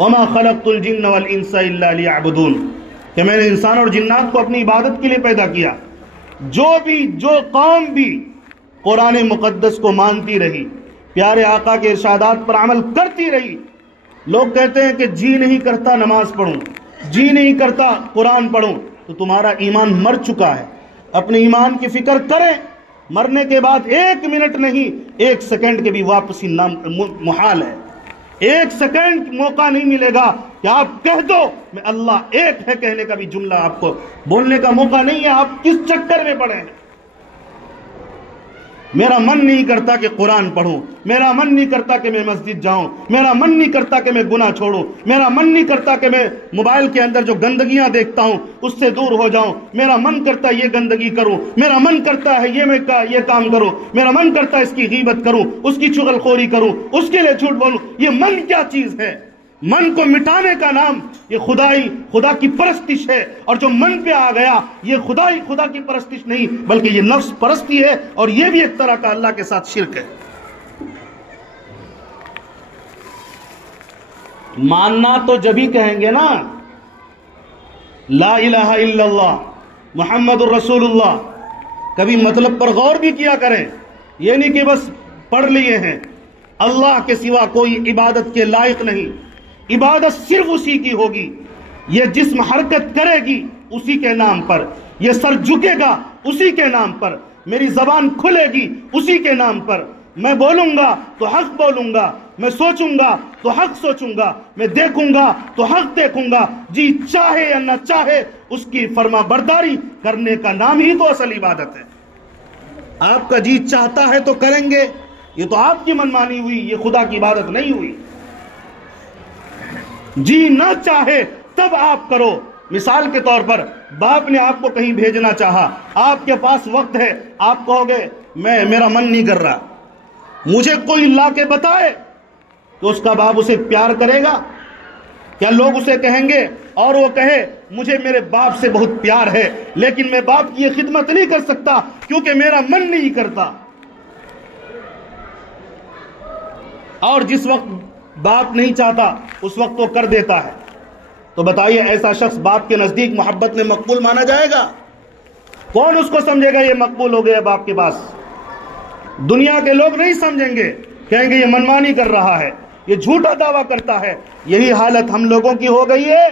وما خلقت الجن والانس الا ليعبدون، کہ میں نے انسان اور جنات کو اپنی عبادت کے لیے پیدا کیا۔ جو قوم بھی قرآن مقدس کو مانتی رہی، پیارے آقا کے ارشادات پر عمل کرتی رہی، لوگ کہتے ہیں کہ جی نہیں کرتا نماز پڑھوں، جی نہیں کرتا قرآن پڑھوں، تو تمہارا ایمان مر چکا ہے۔ اپنے ایمان کی فکر کریں، مرنے کے بعد 1 منٹ نہیں 1 سیکنڈ کے بھی واپسی محال ہے۔ 1 سیکنڈ موقع نہیں ملے گا کہ آپ کہہ دو میں اللہ ایک ہے کہنے کا بھی جملہ آپ کو بولنے کا موقع نہیں ہے۔ آپ کس چکر میں پڑے ہیں؟ میرا من نہیں کرتا کہ قرآن پڑھوں، میرا من نہیں کرتا کہ میں مسجد جاؤں، میرا من نہیں کرتا کہ میں گناہ چھوڑوں، میرا من نہیں کرتا کہ میں موبائل کے اندر جو گندگیاں دیکھتا ہوں اس سے دور ہو جاؤں، میرا من کرتا ہے یہ گندگی کروں، میرا من کرتا ہے یہ کام کروں، میرا من کرتا ہے اس کی غیبت کروں، اس کی چغل خوری کروں، اس کے لیے جھوٹ بولوں۔ یہ من کیا چیز ہے؟ من کو مٹانے کا نام یہ خدا کی پرستش ہے، اور جو من پہ آ گیا یہ خدا کی پرستش نہیں بلکہ یہ نفس پرستی ہے، اور یہ بھی ایک طرح کا اللہ کے ساتھ شرک ہے۔ ماننا تو جبھی کہیں گے نا لا الہ الا اللہ محمد الرسول اللہ، کبھی مطلب پر غور بھی کیا کریں، یہ نہیں کہ بس پڑھ لیے ہیں۔ اللہ کے سوا کوئی عبادت کے لائق نہیں، عبادت صرف اسی کی ہوگی۔ یہ جسم حرکت کرے گی اسی کے نام پر، یہ سر جھکے گا اسی کے نام پر، میری زبان کھلے گی اسی کے نام پر، میں بولوں گا تو حق بولوں گا، میں سوچوں گا تو حق سوچوں گا، میں دیکھوں گا تو حق دیکھوں گا، جی چاہے یا نہ چاہے اس کی فرما برداری کرنے کا نام ہی تو اصل عبادت ہے۔ آپ کا جی چاہتا ہے تو کریں گے، یہ تو آپ کی منمانی ہوئی، یہ خدا کی عبادت نہیں ہوئی۔ جی نہ چاہے تب آپ کرو۔ مثال کے طور پر باپ نے آپ کو کہیں بھیجنا چاہا، آپ کے پاس وقت ہے، آپ کہو گے میرا من نہیں کر رہا، مجھے کوئی لا کے بتائے، تو اس کا باپ اسے پیار کرے گا؟ کیا لوگ اسے کہیں گے اور وہ کہے مجھے میرے باپ سے بہت پیار ہے لیکن میں باپ کی یہ خدمت نہیں کر سکتا کیونکہ میرا من نہیں کرتا؟ اور جس وقت باپ نہیں چاہتا اس وقت وہ کر دیتا ہے، تو بتائیے ایسا شخص باپ کے نزدیک محبت میں مقبول مانا جائے گا؟ کون اس کو سمجھے گا یہ مقبول ہو گیا باپ کے پاس؟ دنیا کے لوگ نہیں سمجھیں گے، کہیں گے یہ منمانی کر رہا ہے، یہ جھوٹا دعویٰ کرتا ہے۔ یہی حالت ہم لوگوں کی ہو گئی ہے۔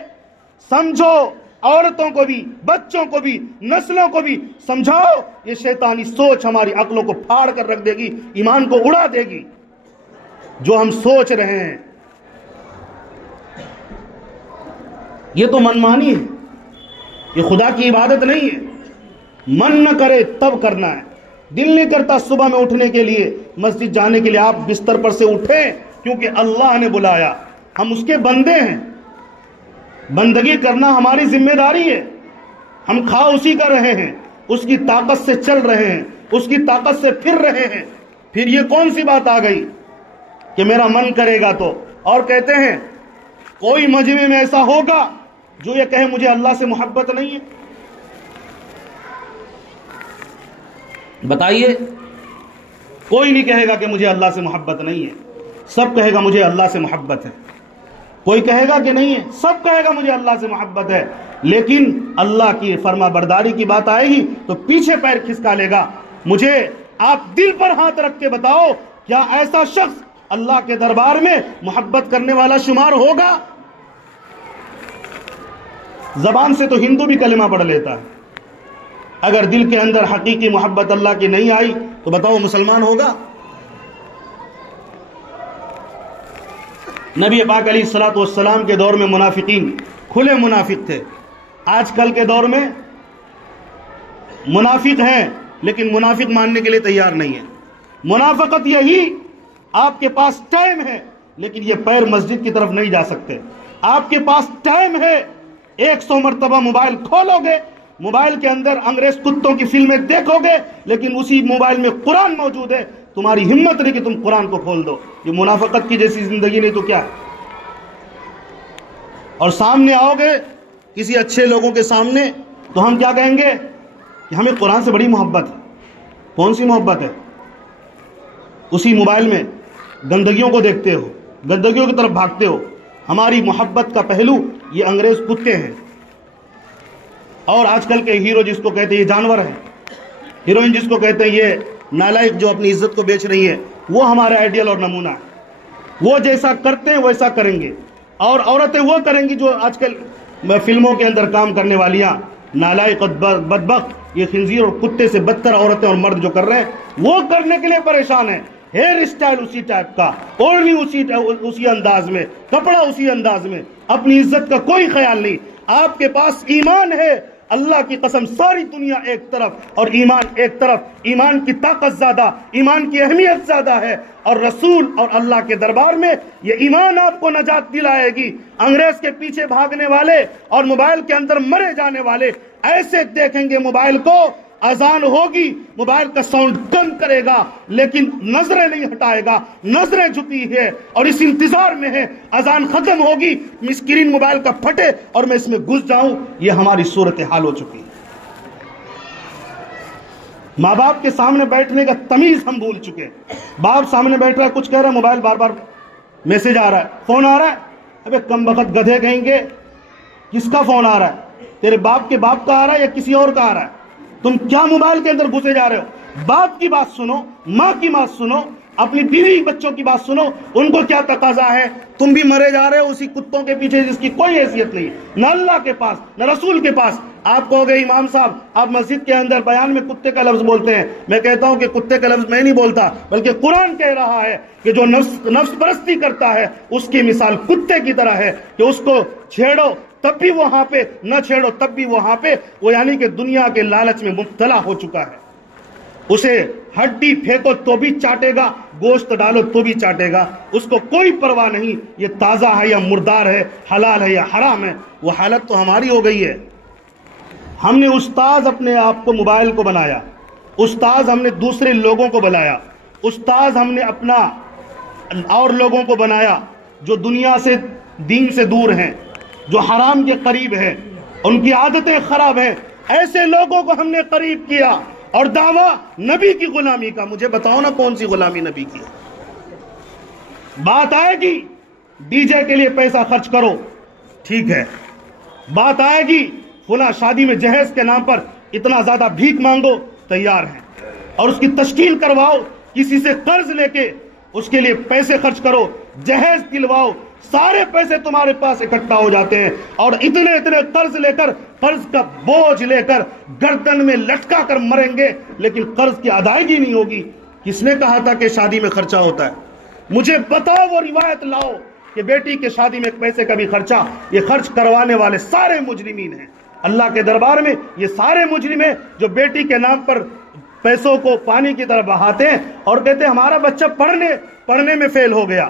سمجھو، عورتوں کو بھی، بچوں کو بھی، نسلوں کو بھی سمجھاؤ، یہ شیطانی سوچ ہماری عقلوں کو پھاڑ کر رکھ دے گی، ایمان کو اڑا دے گی۔ جو ہم سوچ رہے ہیں یہ تو منمانی ہے، یہ خدا کی عبادت نہیں ہے۔ من نہ کرے تب کرنا ہے۔ دل نہیں کرتا صبح میں اٹھنے کے لیے، مسجد جانے کے لیے، آپ بستر پر سے اٹھیں کیونکہ اللہ نے بلایا، ہم اس کے بندے ہیں، بندگی کرنا ہماری ذمہ داری ہے۔ ہم کھا اسی کا رہے ہیں، اس کی طاقت سے چل رہے ہیں، اس کی طاقت سے پھر رہے ہیں، پھر یہ کون سی بات آ گئی کہ میرا من کرے گا تو؟ اور کہتے ہیں کوئی مجمع میں ایسا ہوگا جو یہ کہے مجھے اللہ سے محبت نہیں ہے؟ بتائیے، کوئی نہیں کہے گا کہ مجھے اللہ سے محبت نہیں ہے، سب کہے گا مجھے اللہ سے محبت ہے۔ کوئی کہے گا کہ نہیں ہے؟ سب کہے گا مجھے اللہ سے محبت ہے، لیکن اللہ کی فرما برداری کی بات آئے گی تو پیچھے پیر کھسکا لے گا۔ مجھے آپ دل پر ہاتھ رکھ کے بتاؤ، کیا ایسا شخص اللہ کے دربار میں محبت کرنے والا شمار ہوگا؟ زبان سے تو ہندو بھی کلمہ پڑھ لیتا ہے، اگر دل کے اندر حقیقی محبت اللہ کی نہیں آئی تو بتاؤ مسلمان ہوگا؟ نبی پاک علیہ الصلوۃ والسلام کے دور میں منافقین کھلے منافق تھے۔ آج کل کے دور میں منافق ہیں لیکن منافق ماننے کے لیے تیار نہیں ہے۔ منافقت یہی، آپ کے پاس ٹائم ہے لیکن یہ پیر مسجد کی طرف نہیں جا سکتے۔ آپ کے پاس ٹائم ہے، 100 مرتبہ موبائل کھولو گے، موبائل کے اندر انگریز کتوں کی فلمیں دیکھو گے لیکن اسی موبائل میں قرآن موجود ہے، تمہاری ہمت نہیں کہ تم قرآن کو کھول دو۔ یہ منافقت کی جیسی زندگی نہیں تو کیا؟ اور سامنے آؤ گے کسی اچھے لوگوں کے سامنے تو ہم کیا کہیں گے کہ ہمیں قرآن سے بڑی محبت ہے۔ کون سی محبت ہے؟ اسی موبائل میں گندگیوں کو دیکھتے ہو، گندگیوں کی طرف بھاگتے ہو۔ ہماری محبت کا پہلو یہ انگریز کتے ہیں، اور آج کل کے ہیرو جس کو کہتے ہیں یہ جانور ہیں، ہیروئن جس کو کہتے ہیں یہ نالائق جو اپنی عزت کو بیچ رہی ہے، وہ ہمارا آئیڈیل اور نمونہ ہے۔ وہ جیسا کرتے ہیں ویسا کریں گے، اور عورتیں وہ کریں گی جو آج کل فلموں کے اندر کام کرنے والیاں نالائق بدبخت، یہ خنزیر اور کتے سے بدتر عورتیں اور مرد جو کر رہے ہیں وہ کرنے کے لیے پریشان ہیں۔ ہیئر اسٹائل اسی ٹائپ کا، اوڑھنی اسی انداز میں، کپڑا اسی انداز میں، اپنی عزت کا کوئی خیال نہیں۔ آپ کے پاس ایمان ہے، اللہ کی قسم ساری دنیا ایک طرف اور ایمان ایک طرف، ایمان کی طاقت زیادہ، ایمان کی اہمیت زیادہ ہے، اور رسول اور اللہ کے دربار میں یہ ایمان آپ کو نجات دلائے گی۔ انگریز کے پیچھے بھاگنے والے اور موبائل کے اندر مرے جانے والے ایسے دیکھیں گے موبائل کو، اذان ہوگی موبائل کا ساؤنڈ کم کرے گا لیکن نظریں نہیں ہٹائے گا، نظریں جھکی ہے اور اس انتظار میں ہے اذان ختم ہوگی، اسکرین موبائل کا پھٹے اور میں اس میں گھس جاؤں۔ یہ ہماری صورتحال ہو چکی ہے۔ ماں باپ کے سامنے بیٹھنے کا تمیز ہم بھول چکے ہیں۔ باپ سامنے بیٹھ رہا ہے، کچھ کہہ رہا ہے، موبائل بار بار میسج آ رہا ہے، فون آ رہا ہے۔ ابے کم بخت گدھے کہیں گے، کس کا فون آ رہا ہے؟ تیرے باپ کے باپ کا آ رہا ہے یا کسی اور کا آ رہا ہے؟ تم کیا موبائل کے اندر گھسے جا رہے ہو؟ باپ کی بات سنو، ماں کی بات سنو، اپنی بیوی بچوں کی بات سنو، ان کو کیا تقاضا ہے؟ تم بھی مرے جا رہے ہو اسی کتوں کے پیچھے جس کی کوئی حیثیت نہیں، نہ اللہ کے پاس نہ رسول کے پاس۔ آپ کہو گے امام صاحب آپ مسجد کے اندر بیان میں کتے کا لفظ بولتے ہیں، میں کہتا ہوں کہ کتے کا لفظ میں نہیں بولتا، بلکہ قرآن کہہ رہا ہے کہ جو نفس پرستی کرتا ہے اس کی مثال کتے کی طرح ہے، کہ اس کو چھیڑو تب بھی وہاں پہ، نہ چھیڑو تب بھی وہاں پہ۔ وہ یعنی کہ دنیا کے لالچ میں مبتلا ہو چکا ہے، اسے ہڈی پھینکو تو بھی چاٹے گا، گوشت ڈالو تو بھی چاٹے گا، اس کو کوئی پرواہ نہیں یہ تازہ ہے یا مردار ہے، حلال ہے یا حرام ہے۔ وہ حالت تو ہماری ہو گئی ہے۔ ہم نے استاذ اپنے آپ کو موبائل کو بنایا، استاذ ہم نے دوسرے لوگوں کو بنایا، استاذ ہم نے اپنا اور لوگوں کو بنایا جو دنیا سے دین سے دور ہیں، جو حرام کے قریب ہیں، ان کی عادتیں خراب ہیں، ایسے لوگوں کو ہم نے قریب کیا اور دعویٰ نبی کی غلامی کا۔ مجھے بتاؤ نا کون سی غلامی نبی کی ہے؟ بات آئے گی ڈی جے کے لیے پیسہ خرچ کرو، ٹھیک ہے، بات آئے گی فلاں شادی میں جہیز کے نام پر اتنا زیادہ بھیک مانگو، تیار ہیں، اور اس کی تشکیل کرواؤ، کسی سے قرض لے کے اس کے لیے پیسے خرچ کرو، جہیز دلواؤ، سارے پیسے تمہارے پاس اکٹھا ہو جاتے ہیں، اور اتنے قرض لے کر، قرض کا بوجھ لے کر گردن میں لٹکا کر مریں گے، لیکن قرض کی ادائیگی نہیں ہوگی۔ کس نے کہا تھا کہ شادی میں خرچہ ہوتا ہے؟ مجھے بتاؤ، وہ روایت لاؤ کہ بیٹی کے شادی میں پیسے کا بھی خرچہ۔ یہ خرچ کروانے والے سارے مجرمین ہیں اللہ کے دربار میں، یہ سارے مجرم ہیں جو بیٹی کے نام پر پیسوں کو پانی کی طرح بہاتے ہیں اور کہتے ہیں ہمارا بچہ پڑھنے میں فیل ہو گیا،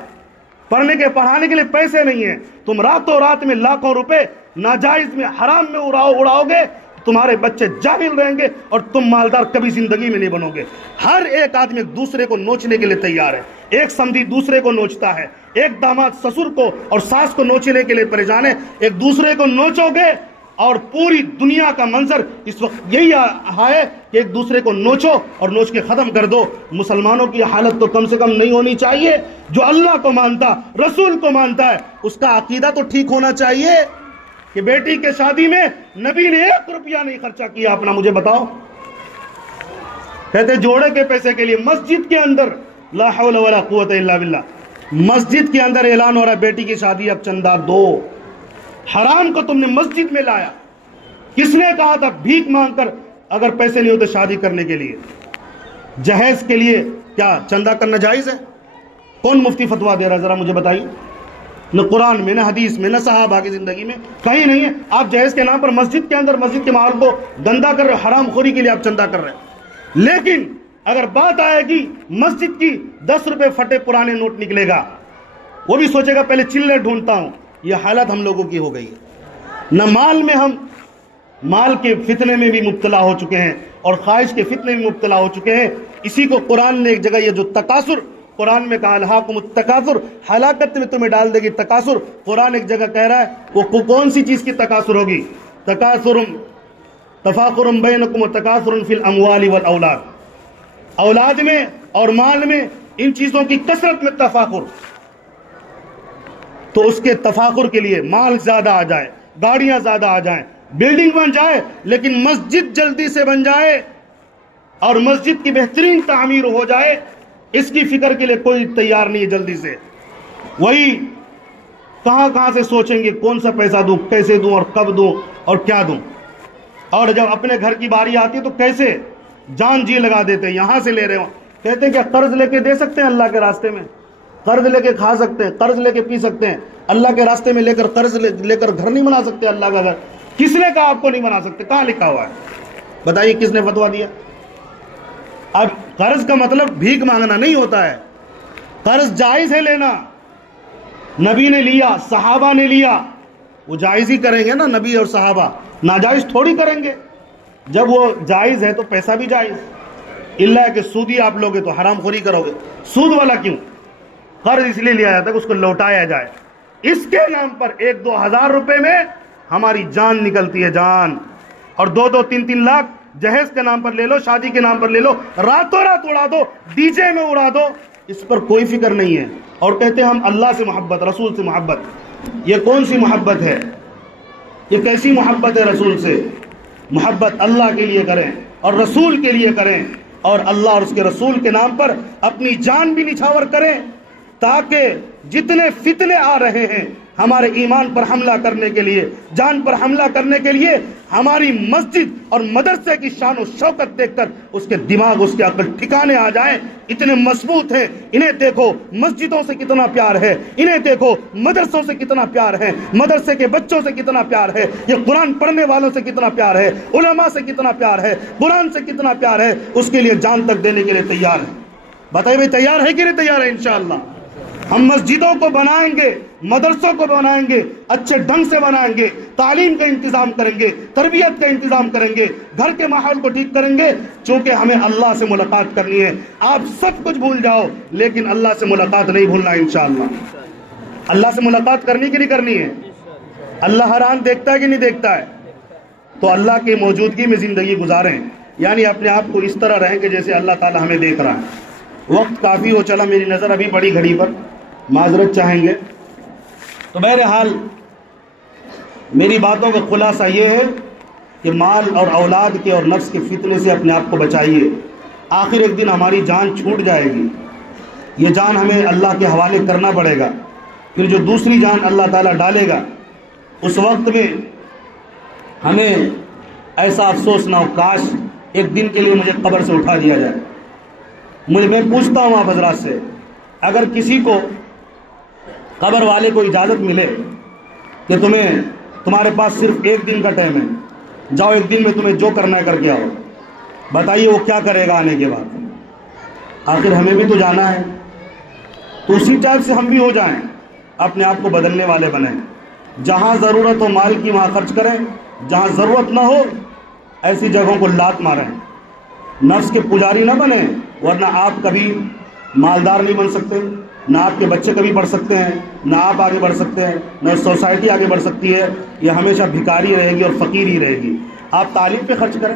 پڑھانے کے لیے پیسے نہیں ہیں۔ تم راتوں رات میں لاکھوں روپے ناجائز میں حرام میں اڑاؤ گے، تمہارے بچے جاہل رہیں گے اور تم مالدار کبھی زندگی میں نہیں بنو گے۔ ہر ایک آدمی ایک دوسرے کو نوچنے کے لیے تیار ہے، ایک سمدھی دوسرے کو نوچتا ہے، ایک داماد سسر کو اور ساس کو نوچنے کے لیے پریشان ہے۔ ایک دوسرے کو نوچو گے اور پوری دنیا کا منظر اس وقت یہی ہے کہ ایک دوسرے کو نوچو اور نوچ کے ختم کر دو۔ مسلمانوں کی حالت تو کم سے کم نہیں ہونی چاہیے، جو اللہ کو مانتا، رسول کو مانتا ہے، اس کا عقیدہ تو ٹھیک ہونا چاہیے کہ بیٹی کے شادی میں نبی نے 1 روپیہ نہیں خرچہ کیا اپنا۔ مجھے بتاؤ، کہتے جوڑے کے پیسے کے لیے مسجد کے اندر، لا حول ولا قوت الا باللہ، مسجد کے اندر اعلان ہو رہا ہے بیٹی کی شادی اب چندہ دو۔ حرام کو تم نے مسجد میں لایا۔ کس نے کہا تھا بھیک مانگ کر اگر پیسے نہیں ہوتے شادی کرنے کے لیے؟ جہیز کے لیے کیا چندہ کرنا جائز ہے؟ کون مفتی فتوا دے رہا ہے ذرا مجھے بتائیے؟ نہ قرآن میں، نہ حدیث میں، نہ صحابہ کی زندگی میں، کہیں نہیں ہے۔ آپ جہیز کے نام پر مسجد کے اندر مسجد کے ماحول کو گندا کر رہے ہو، حرام خوری کے لیے آپ چندہ کر رہے ہیں۔ لیکن اگر بات آئے گی مسجد کی، 10 روپے پھٹے پرانے نوٹ نکلے گا، وہ بھی سوچے گا پہلے چلے ڈھونڈتا ہوں۔ یہ حالت ہم لوگوں کی ہو گئی ہے۔ نہ مال میں، ہم مال کے فتنے میں بھی مبتلا ہو چکے ہیں اور خواہش کے فتنے میں مبتلا ہو چکے ہیں۔ اسی کو قرآن نے ایک جگہ یہ جو تکاثر قرآن میں کہا الہاکم التکاثر، ہلاکت میں تمہیں ڈال دے گی تکاثر، قرآن ایک جگہ کہہ رہا ہے وہ کون سی چیز کی تکاثر ہوگی؟ تفاخر بینکم وتکاثر فی الاموال والاولاد، اولاد میں اور مال میں ان چیزوں کی کثرت میں تفاخر۔ تو اس کے تفاخر کے لیے مال زیادہ آ جائے، گاڑیاں زیادہ آ جائیں، بلڈنگ بن جائے، لیکن مسجد جلدی سے بن جائے اور مسجد کی بہترین تعمیر ہو جائے، اس کی فکر کے لیے کوئی تیار نہیں ہے جلدی سے۔ وہی کہاں سے سوچیں گے کون سا پیسہ دوں، کیسے دوں اور کب دوں اور کیا دوں، اور جب اپنے گھر کی باری آتی ہے تو کیسے جان جی لگا دیتے ہیں، یہاں سے لے رہے ہوں، کہتے ہیں کہ قرض لے کے دے سکتے ہیں اللہ کے راستے میں، قرض لے کے کھا سکتے ہیں، قرض لے کے پی سکتے ہیں، اللہ کے راستے میں لے کر قرض لے کر گھر نہیں بنا سکتے اللہ کا گھر۔ کس نے کہا آپ کو نہیں بنا سکتے؟ کہاں لکھا ہوا ہے؟ بتائیے کس نے فتویٰ دیا؟ اب قرض کا مطلب بھیک مانگنا نہیں ہوتا ہے، قرض جائز ہے لینا، نبی نے لیا، صحابہ نے لیا، وہ جائز ہی کریں گے نا نبی اور صحابہ، ناجائز تھوڑی کریں گے۔ جب وہ جائز ہے تو پیسہ بھی جائز، اللہ کہ سودی آپ لوگے تو حرام خوری کرو گے۔ سود والا کیوں؟ قرض اس لیے لیا جاتا ہے کہ اس کو لوٹایا جائے، اس کے نام پر 1-2 ہزار روپے میں ہماری جان نکلتی ہے، جان، اور 2-2 3-3 لاکھ جہیز کے نام پر لے لو، شادی کے نام پر لے لو، راتوں رات اڑا دو، ڈی جے میں اڑا دو، اس پر کوئی فکر نہیں ہے، اور کہتے ہیں ہم اللہ سے محبت، رسول سے محبت۔ یہ کون سی محبت ہے؟ یہ کیسی محبت ہے؟ رسول سے محبت اللہ کے لیے کریں اور رسول کے لیے کریں، اور اللہ اور اس کے رسول کے نام پر اپنی جان بھی نچھاور کریں، تاکہ جتنے فتنے آ رہے ہیں ہمارے ایمان پر حملہ کرنے کے لیے، جان پر حملہ کرنے کے لیے، ہماری مسجد اور مدرسے کی شان و شوکت دیکھ کر اس کے دماغ، اس کے عقل ٹھکانے آ جائیں۔ اتنے مضبوط ہیں، انہیں دیکھو مسجدوں سے کتنا پیار ہے، انہیں دیکھو مدرسوں سے کتنا پیار ہے، مدرسے کے بچوں سے کتنا پیار ہے، یہ قرآن پڑھنے والوں سے کتنا پیار ہے، علماء سے کتنا پیار ہے، قرآن سے کتنا پیار ہے، اس کے لیے جان تک دینے کے لیے تیار ہے۔ بتائیے بھائی تیار ہے کہ نہیں تیار ہے؟ انشاءاللہ ہم مسجدوں کو بنائیں گے، مدرسوں کو بنائیں گے، اچھے ڈھنگ سے بنائیں گے، تعلیم کا انتظام کریں گے، تربیت کا انتظام کریں گے، گھر کے ماحول کو ٹھیک کریں گے، چونکہ ہمیں اللہ سے ملاقات کرنی ہے۔ آپ سب کچھ بھول جاؤ لیکن اللہ سے ملاقات نہیں بھولنا انشاءاللہ۔ اللہ سے ملاقات کرنی کہ نہیں کرنی ہے؟ اللہ ہر آنکھ دیکھتا ہے کہ نہیں دیکھتا ہے؟ تو اللہ کی موجودگی میں زندگی گزاریں، یعنی اپنے آپ کو اس طرح رہیں کہ جیسے اللہ تعالی ہمیں دیکھ رہا ہے۔ وقت کافی ہو چلا، میری نظر ابھی پڑی گھڑی پر، معذرت چاہیں گے۔ تو بہرحال میری باتوں کا خلاصہ یہ ہے کہ مال اور اولاد کے اور نفس کے فتنے سے اپنے آپ کو بچائیے۔ آخر ایک دن ہماری جان چھوٹ جائے گی، یہ جان ہمیں اللہ کے حوالے کرنا پڑے گا، پھر جو دوسری جان اللہ تعالیٰ ڈالے گا اس وقت میں ہمیں ایسا افسوس نہ ہو، کاش ایک دن کے لیے مجھے قبر سے اٹھا دیا جائے۔ میں پوچھتا ہوں آپ حضرات سے، اگر کسی کو قبر والے کو اجازت ملے کہ تمہارے پاس صرف 1 دن کا ٹائم ہے، جاؤ 1 دن میں تمہیں جو کرنا ہے کر کے آؤ، بتائیے وہ کیا کرے گا آنے کے بعد؟ آخر ہمیں بھی تو جانا ہے، تو اسی ٹائپ سے ہم بھی ہو جائیں، اپنے آپ کو بدلنے والے بنیں، جہاں ضرورت ہو مال کی وہاں خرچ کریں، جہاں ضرورت نہ ہو ایسی جگہوں کو لات ماریں، نفس کے پجاری نہ بنیں، ورنہ آپ کبھی مالدار نہیں بن سکتے، نہ آپ کے بچے کبھی بڑھ سکتے ہیں، نہ آپ آگے بڑھ سکتے ہیں، نہ سوسائٹی آگے بڑھ سکتی ہے، یہ ہمیشہ بھکاری رہے گی اور فقیر ہی رہے گی۔ آپ تعلیم پہ خرچ کریں،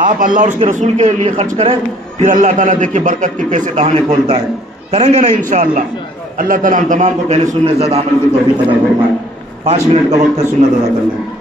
آپ اللہ اور اس کے رسول کے لیے خرچ کریں، پھر اللہ تعالیٰ دیکھیں برکت کے کیسے دہانے کھولتا ہے۔ کریں گے نا انشاءاللہ؟ اللہ تعالیٰ ہم تمام کو پہلے سننے زیادہ عمل کی توفیق عطا فرمائے۔ 5 منٹ کا وقت ہے سنت ادا کرنے۔